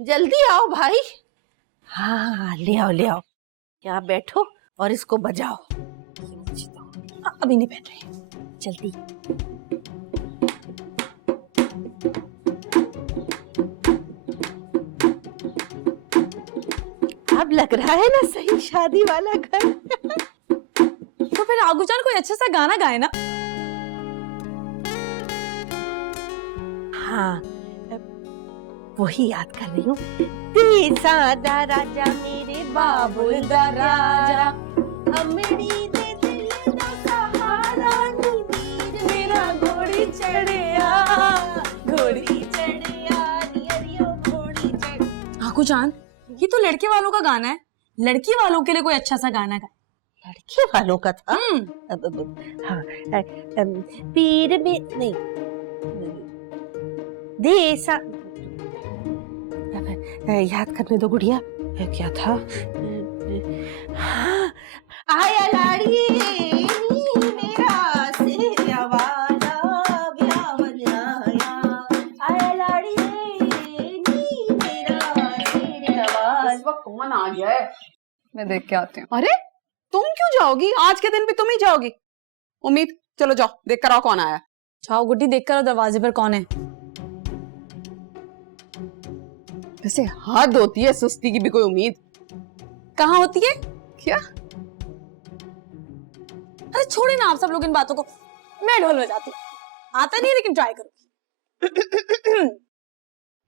जल्दी आओ भाई। हाँ ले आओ ले आओ, यहाँ बैठो और इसको बजाओ। अभी नहीं पहन रही, जल्दी। अब लग रहा है ना सही शादी वाला घर। तो फिर आगूजान कोई अच्छा सा गाना गाए ना। हाँ वही याद कर रही हूँ। देसा दा राजा मेरे बाबुल दा राजा, अमड़ी दे दिल दा सहारा, नीर मेरा घोड़ी चढ़िया, घोड़ी चढ़िया, नियरियो घोड़ी चढ़। आगूजान, ये तो लड़के वालों का गाना है, लड़की वालों के लिए कोई अच्छा सा गाना गाए। लड़के वालों का था? हाँ पीर में नहीं, देसा याद करने दो गुड़िया, क्या था? हाँ, आया लाड़ी मेरा सेरा वाला ब्यावन आया, आया लाड़ी मेरा सेरा वाला। इस वक्त कौन आ गया है? मैं देख के आती हूँ। अरे तुम क्यों जाओगी? आज के दिन भी तुम ही जाओगी? उम्मीद, चलो जाओ देख कर आओ कौन आया। जाओ गुड्डी, देख कर दरवाजे पर कौन है। वैसे हद होती है सुस्ती की भी कोई उम्मीद। कहाँ होती है? क्या? अरे छोड़े ना आप सब लोग इन बातों को, मैं ढोल बजाती हूँ। आता नहीं लेकिन ट्राई करो।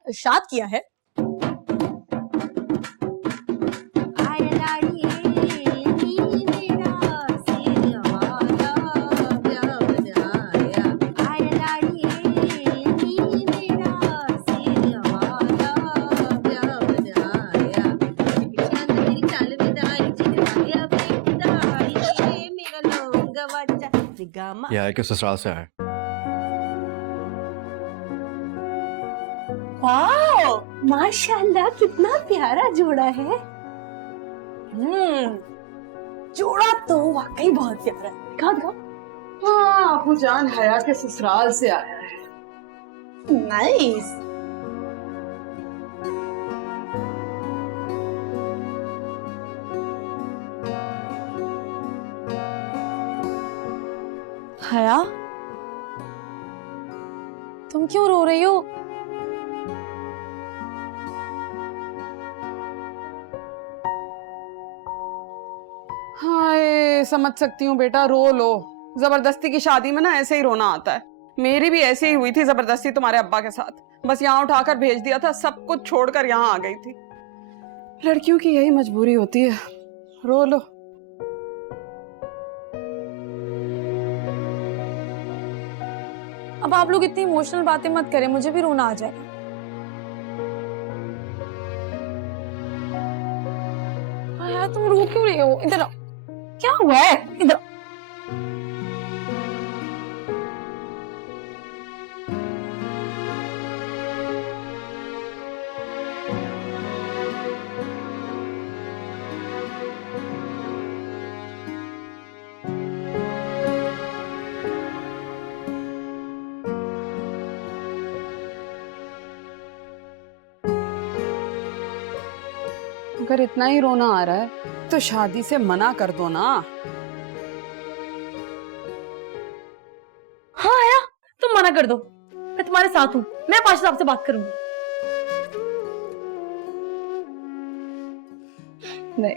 इरशाद किया है। यह है कि ससुराल से आए। वाओ, माशाल्लाह कितना प्यारा जोड़ा है। जोड़ा तो वाकई बहुत प्यारा है। दिखाओ दिखाओ। हाँ आपू जान हया के ससुराल से आया है। नाइस। हया, तुम क्यों रो रही हो? हाय समझ सकती हूँ बेटा, रो लो। जबरदस्ती की शादी में ना ऐसे ही रोना आता है। मेरी भी ऐसे ही हुई थी जबरदस्ती तुम्हारे अब्बा के साथ। बस यहाँ उठाकर भेज दिया था, सब कुछ छोड़कर यहाँ आ गई थी। लड़कियों की यही मजबूरी होती है, रो लो। अब आप लोग इतनी इमोशनल बातें मत करें, मुझे भी रोना आ जाएगा। यार तुम रो क्यों रही हो? इधर आओ। क्या हुआ है? इधर। अगर इतना ही रोना आ रहा है तो शादी से मना कर दो ना। हाँ आया, तुम मना कर दो, मैं तुम्हारे साथ हूँ। मैं पाशा साहब से बात करूंगी। नहीं,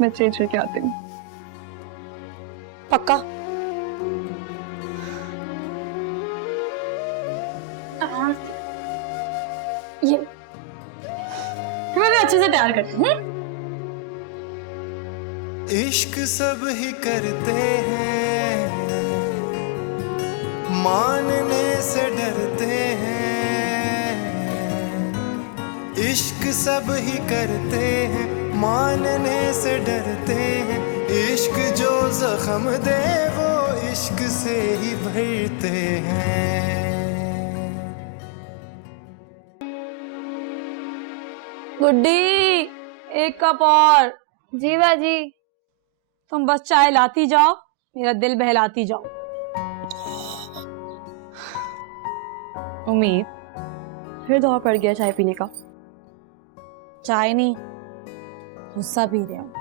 मैं चेंज करके आती हूँ। पक्का? ये मैं अच्छे से तैयार करती हूँ। इश्क सब ही करते हैं, मानने से डरते हैं। इश्क सब ही करते हैं, मानने से डरते हैं। इश्क जो जख्म दे वो इश्क से ही भरते हैं। गुड्डी, एक कप और। जी बाजी। तुम बस चाय लाती जाओ, मेरा दिल बहलाती जाओ। उम्मीद फिर दौर पड़ गया चाय पीने का। चाय नहीं, गुस्सा पी रहे हूँ।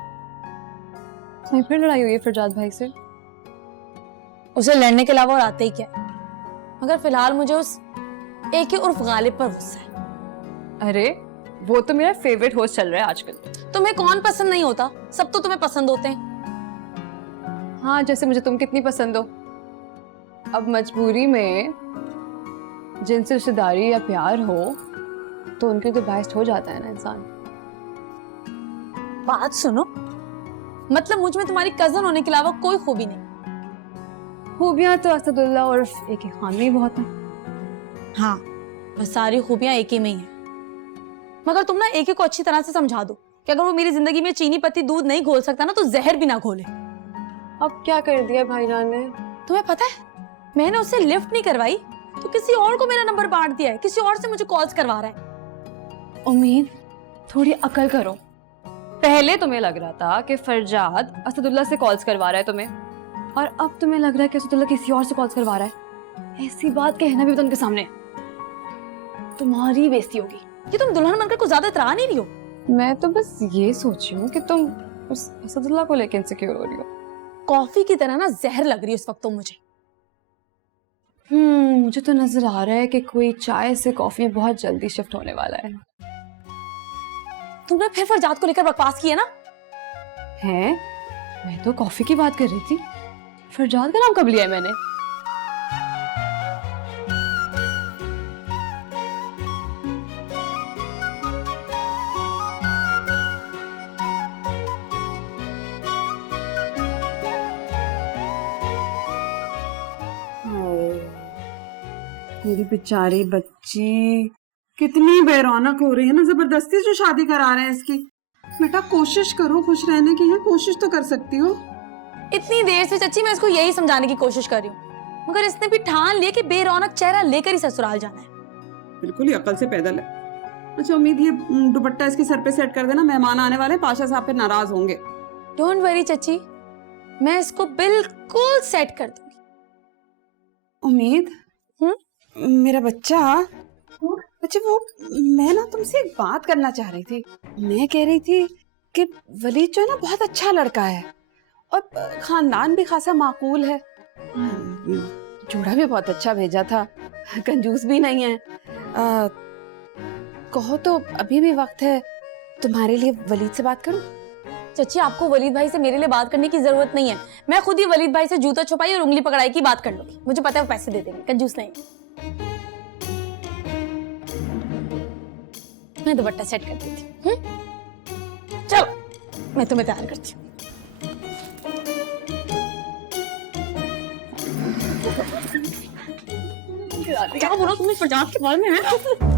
नहीं, फिर लड़ाई हुई है फरजाद भाई से? उसे लड़ने के अलावा और आते ही क्या है? मगर फिलहाल मुझे उस एक ही उर्फ गालिब पर गुस्सा है। अरे वो तो मेरा फेवरेट होस्ट चल रहा है आजकल। तुम्हें कौन पसंद नहीं होता? सब तो तुम्हें पसंद होते हैं। हाँ, जैसे मुझे तुम कितनी पसंद हो। अब मजबूरी में जिनसे रिश्तेदारी या प्यार हो तो उनके तो बायस्ड हो जाता है ना इंसान। बात सुनो, मतलब मुझ में तुम्हारी कजन होने के अलावा कोई खूबी नहीं। खूबियां तो असदुल्ला और एक ही खान में ही बहुत है। हाँ, बस सारी खूबियां एक ही में ही है। मगर तुम ना एक ही को अच्छी तरह से समझा दो कि अगर वो मेरी जिंदगी में चीनी पत्ती दूध नहीं घोल सकता ना, तो जहर भी ना घोले। अब क्या कर दिया भाईजान ने? तुम्हें पता है, मैंने उससे लिफ्ट नहीं करवाई तो किसी और को मेरा नंबर बांट दिया है, किसी और से मुझे कॉल्स करवा रहा है। उम्मीद, थोड़ी अकल करो। पहले तुम्हें लग रहा था कि फरजाद असदुल्ला से कॉल्स करवा रहा है तुम्हें, और अब तुम्हें लग रहा है कि असदुल्ला किसी और से कॉल्स करवा रहा है। ऐसी बात कहना भी तो उनके सामने तुम्हारी बेइज्जती होगी। कि तुम दुल्हन बनकर कुछ ज्यादा इतरा नहीं रही हो? मैं तो बस ये सोची हूँ कि तुम उस असदुल्ला को लेकर इनसिक्योर हो रही हो। कॉफी की तरह ना जहर लग रही है इस वक्त तो मुझे। मुझे तो नजर आ रहा है कि कोई चाय से कॉफी में बहुत जल्दी शिफ्ट होने वाला है। तुमने फिर फरजाद को लेकर बकवास की है ना? हैं? मैं तो कॉफी की बात कर रही थी। फरजाद का नाम कब लिया है मैंने? मेरी बेचारी बच्ची कितनी बेरौनक हो रही है ना, जबरदस्ती जो शादी करा रहे हैं इसकी। बेटा कोशिश करो, खुश रहने की है, कोशिश तो कर सकती हो। इतनी देर से चच्ची मैं इसको यही समझाने की कोशिश कर रही हूँ, मगर इसने भी ठान लिया कि बेरौनक चेहरा लेकर ही ससुराल जाना है। बिल्कुल ही अकल से पैदल है। अच्छा उम्मीद, ये दुपट्टा इसके सर पे सेट कर देना, मेहमान आने वाले, पाशा साहब पे नाराज होंगे। डोंट वरी चच्ची, मैं इसको बिल्कुल सेट कर दूंगी। उम्मीद, मेरा बच्चा, अच्छा वो मैं ना तुमसे एक बात करना चाह रही थी। मैं कह रही थी कि वलीद जो है ना बहुत अच्छा लड़का है और खानदान भी खासा माकूल है। जोड़ा भी बहुत अच्छा भेजा था, कंजूस भी नहीं है। कहो तो अभी भी वक्त है, तुम्हारे लिए वलीद से बात करूं? चच्ची, आपको वलीद भाई से मेरे लिए बात करने की जरूरत नहीं है। मैं खुद ही वलीद भाई से जूता छुपाई और उंगली पकड़ाई की बात कर लूंगी। मुझे पता है वो पैसे दे देंगे, कंजूस नहीं। मैं दुपट्टा सेट कर देती हूँ। चलो मैं तुम्हें तैयार करती हूँ। क्या बोला तुमने फरजाद के बारे में?